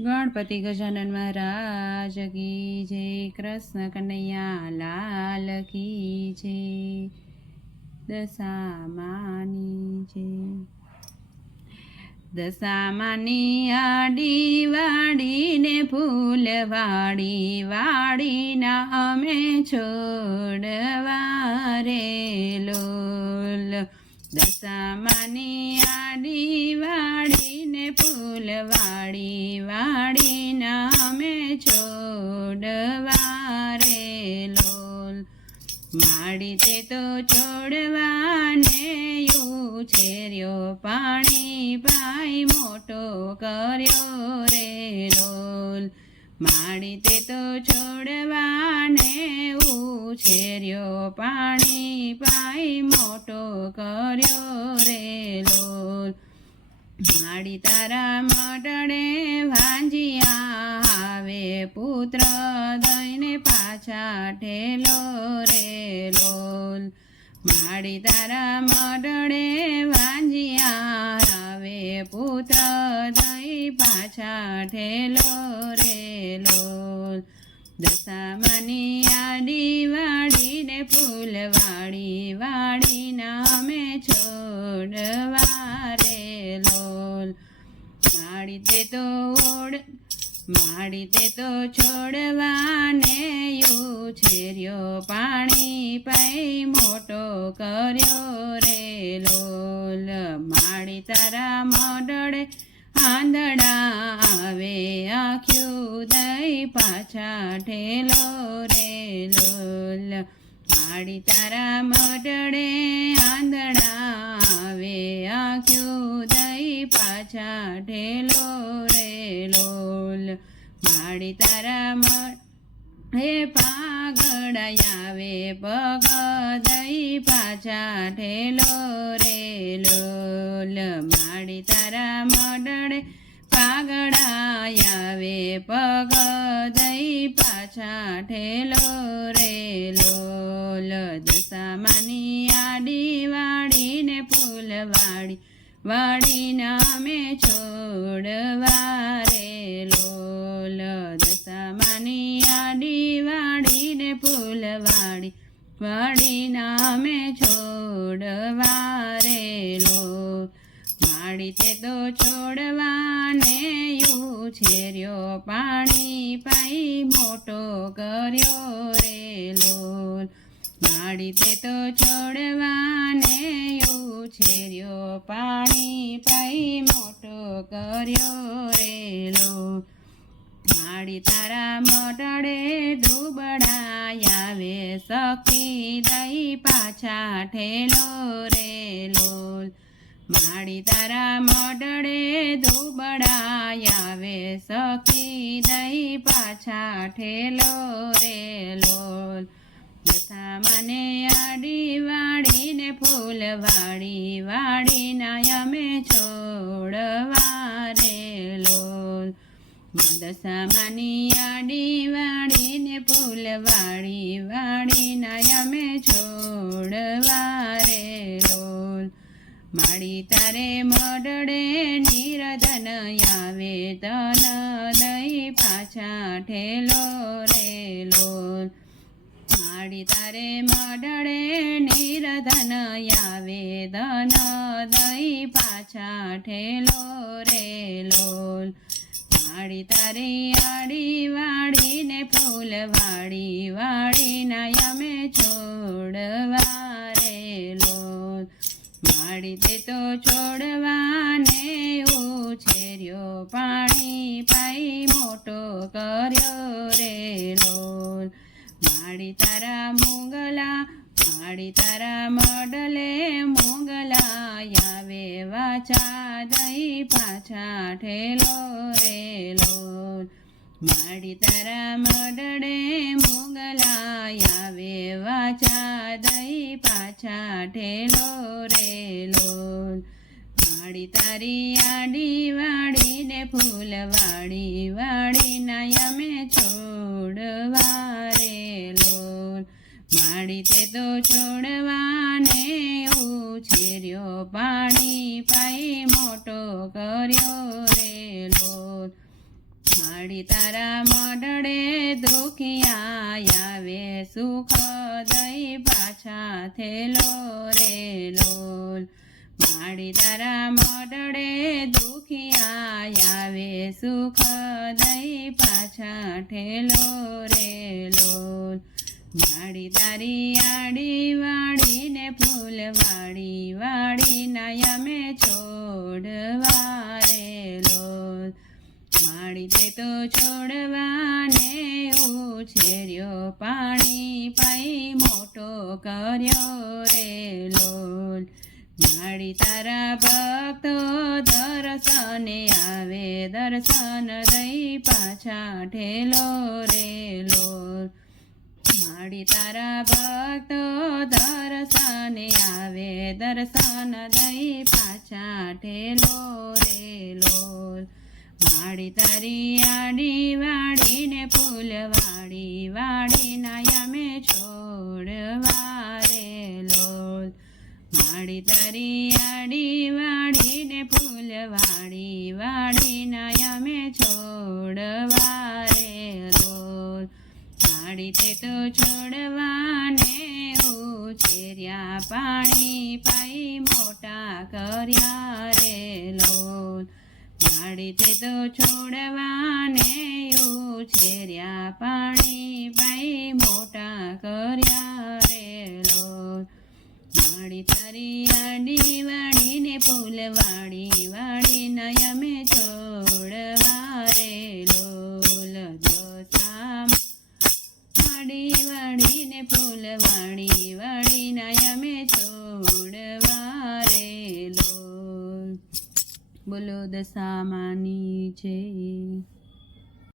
ગણપતિ ગજાનન મહારાજ કી જય, કૃષ્ણ કનૈયા લાલ કી જય, દશામાની જય. દશામાની આડી વાડીને ફૂલ વાડી વાડીના અમે છોડવા રે લોલ. દશામાની આડી વાડીને ફૂલ વાડી નામે છોડવા રે લોલ. માડી તે તો છોડવાને ઉછેર્યો પાણી પાઈ મોટો કર્યો રે લોલ. માડી તે તો છોડવાને ઉછેર્યો પાણી પાઈ મોટો કર્યો રે લોલ. માડી તારા મટડે ભાંજિયા આવે પુત્ર, દઈને પાછા ઠેલો રે લોલ. માડી તારા મટડે ભાંજિયા આવે પુત્ર, દઈ પાછા ઠેલો રે લોલ. દશામાની માડી તે તો છોડવાને ઉછેર્યો પાણી પાઈ મોટો કર્યો રે લોલ. માડી તારા મોડડે આંધળા આવે, આખ્યું દઈ પાછા ઠેલો રે લોલ. માડી તારા મટડે આંધળા આવે, આખ્યું દઈ પાછા ઠેલો રે લોલ. માડી તારા મળ. હે આવે પગ દઈ પાછા ઠેલો રે લોલ. માડી તારા મડળે પાગડા આવે પગ દઈ પાછા ઠેલો રે લોલ. દશામાની આડી વાડીને ફૂલ વાડી વાડીને અમે છોડવા વાડી નામે છોડવા રે લોલ માડી તે તો છોડવાને ઉછેર્યો પાણી પાઈ મોટો કર્યો રે લોલ માડી તે તો છોડવાને ઉછેર્યો પાણી પાઈ મોટો કર્યો રે લોલ માડી તારા મટડે સખી દઈ પાછા ઠેલો રે લોલ. માડી તારા મડડે ધુબડાય આવે. સખી દઈ પાછા ઠેલો રે લોલ. દશા મને આડી વાડીને ફૂલ વાડી વાડીના અમે છોડવા. દશામાની આડી વાડીને ફૂલ વાળી વાળીના અમે છોડવા રે લોલ માડી તારે મડડે નિરધન આવે તન દઈ પાછા ઠેલો રે લોલ. માડી તારે મડડે નિરધન આવે ધન દઈ પાછા ઠેલો રે લોલ. માડી તારી આડી વાડીને ફૂલ વાડી, વાડીના અમે છોડવા રે લો માડી તે તો છોડવાને ઉછેર્યો, પાણી પાઈ મોટો કર્યો રે લોલ. માડી તારા મોગલા માડી તારા મડલે મોગલાયા આવે વાચા દઈ પાછા ઠેલો રેલો. માડી તારા મડડે મોગલાયા આવે વાચા દઈ પાછા ઠેલો રેલો. માડી તારી આડી વાડીને ફૂલ વાડી વાડીના અમે છોડવા માડી તે તો છોડવાને ઉછેર્યો, પાણી પાઈ મોટો કર્યો રે લોલ માડી તારા મડડે દુખિયા આવે, સુખ દઈ પાછા થેલો રે લોલ. માડી તારા મડડે દુખિયા આવે, સુખ દઈ પાછા ઠેલો રે લોલ. માડી તારી આડી વાડીને ફૂલ વાડી વાડી નયમે છોડવા રે લોલ તે તો છોડવાને ઉછેર્યો, પાણી પાઈ મોટો કર્યો રે લોલ. માડી તારા ભક્તો દર્શને આવે, દર્શન દઈ પાછા ઠેલો રે લોલ. માડી તારા ભક્તો દર્શને આવે, દર્શન દઈ પાછા ઠેલો રે લોલ માડી તારી આડી વાડીને ફૂલ વાડી વાડી નાયમે છોડવા રે લોલ માડી તારી આડી વાડીને ફૂલ વાડી વાડી નાયમે છોડવા માડી તે છોડવાને ઉછેર્યા પાણી પાઈ મોટા કર્યા રે લોલ. માડીતે તો છોડવાને ઉછેર્યા પાણી પાઈ મોટા કર્યા વાડી વાડીને ફૂલ વાડી વાડી અમે છોડવા રે લોલ બોલો દશામાની જય.